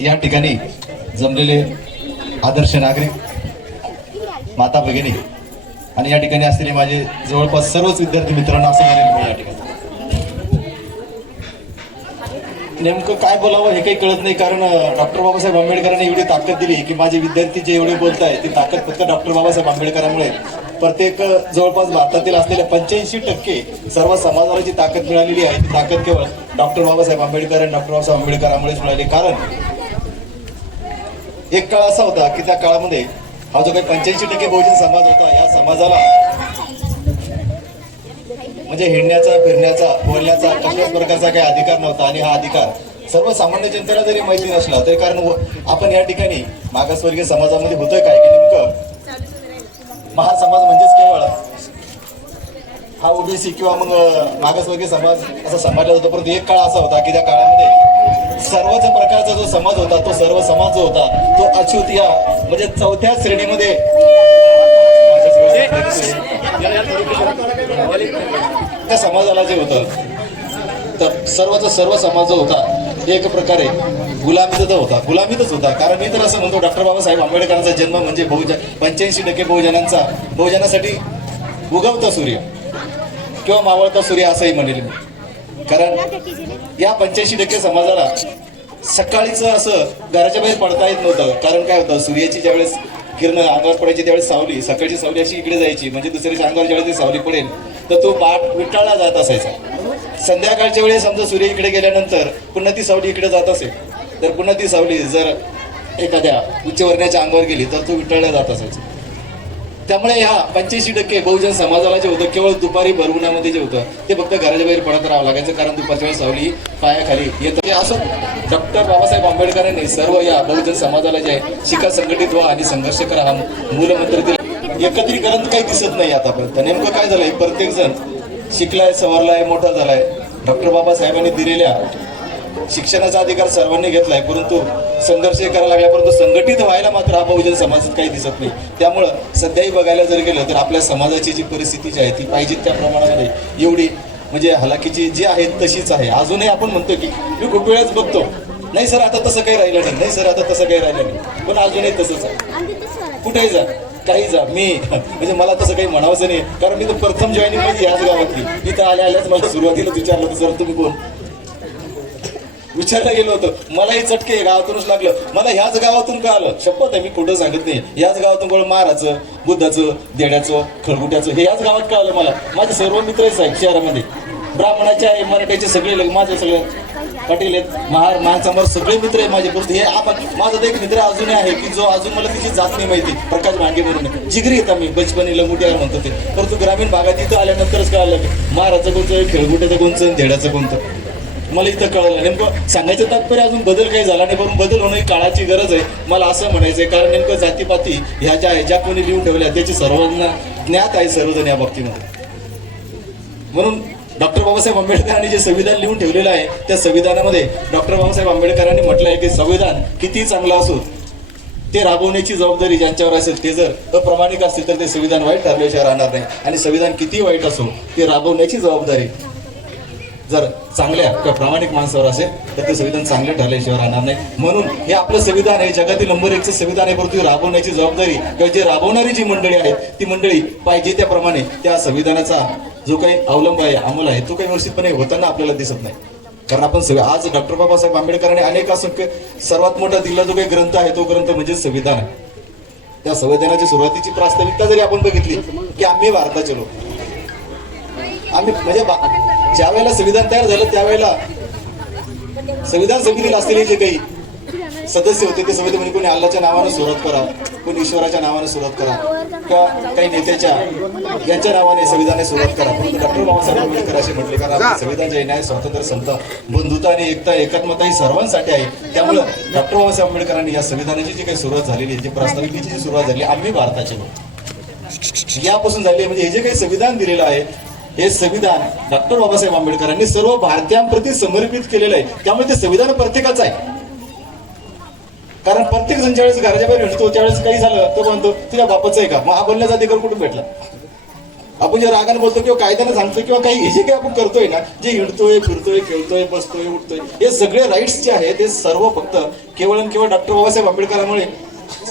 या ठिकाणी जमलेले आदर्श नागरिक, माता भगिनी आणि या ठिकाणी असलेले माझे जवळपास सर्वच विद्यार्थी मित्रांना असं म्हणेल मी या ठिकाणी नेमकं काय बोलावं हे काही कळत नाही. कारण डॉक्टर बाबासाहेब आंबेडकरांनी एवढी ताकद दिली की माझे विद्यार्थी जे एवढे बोलत आहेत ती ताकद फक्त डॉक्टर बाबासाहेब आंबेडकरांमुळे. प्रत्येक जवळपास भारतातील असलेल्या 85% सर्व समाजाला जी ताकद मिळालेली आहे ती ताकद केवळ डॉक्टर बाबासाहेब आंबेडकर आणि डॉक्टर बाबासाहेब आंबेडकरांमुळेच मिळाली. कारण एक काळ असा होता की त्या काळामध्ये हा जो काही 85% बहुजन समाज होता, या समाजाला म्हणजे हिंडण्याचा, फिरण्याचा, बोलण्याचा कसल्याच प्रकारचा काही अधिकार नव्हता. आणि हा अधिकार सर्वसामान्य जनतेला जरी माहिती नसला तरी, कारण आपण या ठिकाणी मागासवर्गीय समाजामध्ये होतोय काय की नेमकं महासमाज म्हणजेच केवळ हा ओबीसी किंवा मग मागासवर्गीय समाज असा समजला जातो. परंतु एक काळ असा होता की त्या काळामध्ये सर्वच प्रकारचा जो समाज होता, तो सर्व समाज जो होता तो अच्युत या म्हणजे 4थ्या श्रेणीमध्ये त्या समाजाला जे होतं तर सर्वचा सर्व समाज जो होता एक प्रकारे गुलामीतच होता. कारण मी तर असं म्हणतो डॉक्टर बाबासाहेब आंबेडकरांचा जन्म म्हणजे 85% बहुजनासाठी उगवता सूर्य किंवा मावळता सूर्य असंही म्हणेल मी. कारण या 85% समाजाला सकाळीच असं घराच्या बाहेर पडता येत नव्हतं. कारण काय होतं, सूर्याची ज्यावेळेस किरण अंगावर पडायची त्यावेळेस सावली, सकाळची सावली अशी इकडे जायची म्हणजे दुसऱ्याच्या अंगावर ज्यावेळेस सावली पडेल तर तो बाट विटाळला जात असायचा. संध्याकाळच्या वेळेस समजा सूर्य इकडे गेल्यानंतर पुन्हा ती सावली इकडे जात असेल तर पुन्हा ती सावली जर एखाद्या उच्चवर्णाच्या अंगावर गेली तर तो विटाळला जात असायचा. त्यामुळे ह्या 85% बहुजन समाजाला जे होतं केवळ दुपारी भरवण्यामध्ये जे होतं ते फक्त घराच्या बाहेर पडत राहावं लागायचं. कारण दुपारच्या वेळेस सावली पायाखाली येतं. असं डॉक्टर बाबासाहेब आंबेडकरांनी सर्व या बहुजन समाजाला जे शिका, संघटित व्हा आणि संघर्ष करा हा मूलमंत्र दिला. एकत्रीकरण काही दिसत नाही आतापर्यंत. नेमकं काय झालंय, प्रत्येक जण शिकलाय, सवरलाय, मोठा झालाय. डॉक्टर बाबासाहेबांनी दिलेल्या शिक्षणाचा अधिकार सर्वांनी घेतलाय, परंतु संघर्ष करायला लागला, परंतु संघटित व्हायला मात्र हा बहुजन समाजात काही दिसत नाही. त्यामुळं सध्याही बघायला जर गेलं तर आपल्या समाजाची जी परिस्थिती जी आहे ती पाहिजे त्या प्रमाणामध्ये एवढी म्हणजे हलाखीची जी आहे तशीच आहे. अजूनही आपण म्हणतो की मी खूप वेळच बघतो नाही सर आता तसं काही राहिलं नाही, नाही सर आता तसं काही राहिलं नाही, पण अजूनही तसंच आहे. कुठेही जा, काही जा, मी म्हणजे मला तसं काही म्हणावंच नाही. कारण मी तर प्रथम जॉईनिंग म्हणजे याच गावातली. इथं आल्याच मला सुरुवातीला विचारलं होतं सर तुम्ही कोण, विचारला गेलो होतं. मलाही चटके गावातूनच लागलं. मला ह्याच गावातून का आलं, शपथ आहे मी खोटं सांगत नाही, याच गावातून कोण महाराचं, बुद्धाचं, देड्याचं, खळगुट्याचं हे याच गावात का आलं. मला माझे सर्व मित्रच आहेत शहरामध्ये, ब्राह्मणाचे आहे, मराठ्याचे सगळे, माझे सगळे पाटील आहेत, महार सगळे मित्र आहेत माझे. परंतु हे आपण माझा तर एक मित्र अजूनही आहे की जो अजून मला तिची जात नाही माहिती, प्रकाश भांगे म्हणून. जिगरी येतात मी बचपणी लंगुट्यावर म्हणतो ते. परंतु ग्रामीण भागात इथं आल्यानंतरच कळालं की महाराचं कोणतं, खेळगुट्याचं कोणतं, धेड्याचं कोणतं मला इथं कळलं. नेमकं सांगायचं तात्पर्य अजून बदल काही झाला नाही, पण बदल होणं ही काळाची गरज आहे मला असं म्हणायचंय. कारण नेमकं जातीपाती ह्या ज्या कोणी लिहून ठेवल्या त्याची सर्वांना ज्ञात आहे सर्वजण या बाबतीमध्ये. म्हणून डॉक्टर बाबासाहेब आंबेडकरांनी जे संविधान लिहून ठेवलेलं आहे त्या संविधानामध्ये डॉक्टर बाबासाहेब आंबेडकरांनी म्हटलं आहे की संविधान किती चांगलं असो ते राबवण्याची जबाबदारी ज्यांच्यावर असेल, ते जर अप्रामाणिक असतील तर ते संविधान वाईट ठरल्याशिवाय राहणार नाही. आणि संविधान किती वाईट असो ते राबवण्याची जबाबदारी जर चांगल्या किंवा प्रामाणिक माणसावर असेल तर ते संविधान चांगलं ठरल्याशिवाय राहणार नाही. म्हणून हे आपलं संविधान आहे, जगातील नंबर 1चं संविधान आहे. परंतु राबवण्याची जबाबदारी किंवा जे राबवणारी जी मंडळी आहेत ती मंडळी पाहिजे त्याप्रमाणे त्या संविधानाचा जो काही अवलंब आहे, अंमल आहे, तो काही व्यवस्थितपणे होताना आपल्याला दिसत नाही. कारण आपण आज डॉक्टर बाबासाहेब आंबेडकरांनी अनेक असंख्य सर्वात मोठा दिलेला जो काही ग्रंथ आहे तो ग्रंथ म्हणजे संविधान आहे. त्या संविधानाची सुरुवातीची प्रास्ताविकता जरी आपण बघितली की आम्ही भारताचे लोक, आम्ही म्हणजे ज्या वेळेला संविधान तयार झालं त्यावेळेला संविधान समितीला असलेले जे काही सदस्य होते ते समिती म्हणजे कोणी अल्लाच्या नावानं सुरुवात करा, कोणी ईश्वराच्या नावानं सुरुवात करा, किंवा काही नेत्याच्या यांच्या नावाने संविधानाने सुरुवात करा. परंतु डॉक्टर बाबासाहेब आंबेडकर असे म्हटले कारण संविधान जे न्याय, स्वातंत्र्य, समता, बंधुता आणि एकता, एकात्मता ही सर्वांसाठी आहे. त्यामुळे डॉक्टर बाबासाहेब आंबेडकरांनी या संविधानाची जी काही सुरुवात झालेली आहे, जी प्रास्ताविकेची जी सुरुवात झाली, आम्ही भारताचे लोक यापासून झाली. म्हणजे हे जे काही संविधान दिलेलं आहे हे संविधान डॉक्टर बाबासाहेब आंबेडकरांनी सर्व भारतीयांप्रती समर्पित केलेलं आहे. त्यामुळे ते संविधान प्रत्येकाचं आहे. कारण प्रत्येक जण ज्यावेळेस घराच्या बाहेर भेटतो त्यावेळेस काही झालं तो म्हणतो तुझ्या बापाचं आहे का, मग हा बोलण्याचा अधिकार कुठून भेटला. आपण जे रागाने बोलतो किंवा कायद्याने सांगतो किंवा काही हे जे काही आपण करतोय ना, जे हिंडतोय फिरतोय खेळतोय बसतोय उठतोय, हे सगळे राईट्स जे आहेत ते सर्व फक्त केवळ आणि केवळ डॉक्टर बाबासाहेब आंबेडकरांमुळे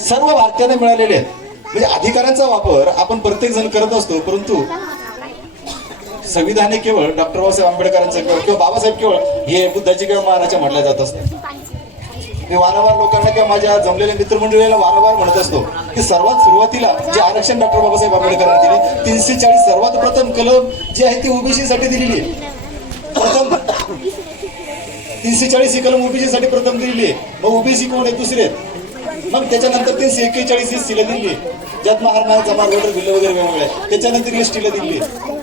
सर्व भारतीयांना मिळालेले आहेत. म्हणजे अधिकारांचा वापर आपण प्रत्येक जण करत असतो, परंतु संविधान हे केवळ डॉक्टर बाबासाहेब आंबेडकरांचं किंवा बाबासाहेब केवळ हे बुद्धाची किंवा महाराजच्या म्हटल्या जात असते. मी वारंवार लोकांना किंवा माझ्या जमलेल्या मित्रमंडळीला वारंवार म्हणत असतो की सर्वात सुरुवातीला जे आरक्षण डॉक्टर बाबासाहेब आंबेडकरांनी दिले 340 सर्वात प्रथम कलम जी आहे ती ओबीसी साठी दिलेली आहे. प्रथम 340 ही कलम ओबीसी साठी प्रथम दिलेली आहे. मग ओबीसी कोण आहे? दुसरे आहेत. मग त्याच्यानंतर 341 ही सीला दिली आहे, ज्यात महार जमार वगैरे बिल्ल वगैरे वेगवेगळे आहे. त्याच्यानंतर एसटीला दिली आहे.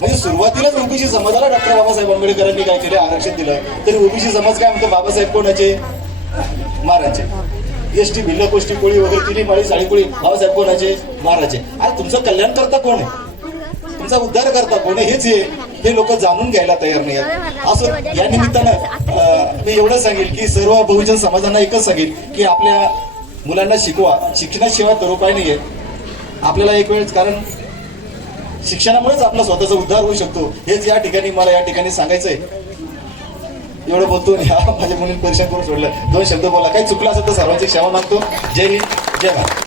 म्हणजे सुरुवातीलाच ओबीसी समाजाला डॉक्टर बाबासाहेब आंबेडकरांनी काय केलं? आरक्षण दिलं. तरी ओबीसी समाज काय म्हणतो? बाबासाहेब कोणाचे? महाराजचे. एसटी भिल्ल कोष्टी कोळी वगैरे तिन्ही माळी साळी कोळी बाबासाहेब कोणाचे? महाराजचे. अरे तुमचं कल्याण करता कोण आहे? तुमचा उद्धार करता कोण आहे? हेच हे लोक जाणून घ्यायला तयार नाही आहेत. असं या निमित्तानं मी एवढं सांगेल की सर्व बहुजन समाजांना एकच सांगेल की आपल्या मुलांना शिकवा. शिक्षणाशिवाय तर उपाय नाहीये आपल्याला एक वेळेस, कारण शिक्षणामुळेच आपला स्वतःचा उद्धार होऊ शकतो. हेच या ठिकाणी मला या ठिकाणी सांगायचंय. एवढं बोलतो माझ्या मुलींनी परीक्षण करून सोडलं. 2 शब्द बोला. काही चुकलं असेल तर सर्वांची क्षमा मागतो. जय हिंद, जय भारत.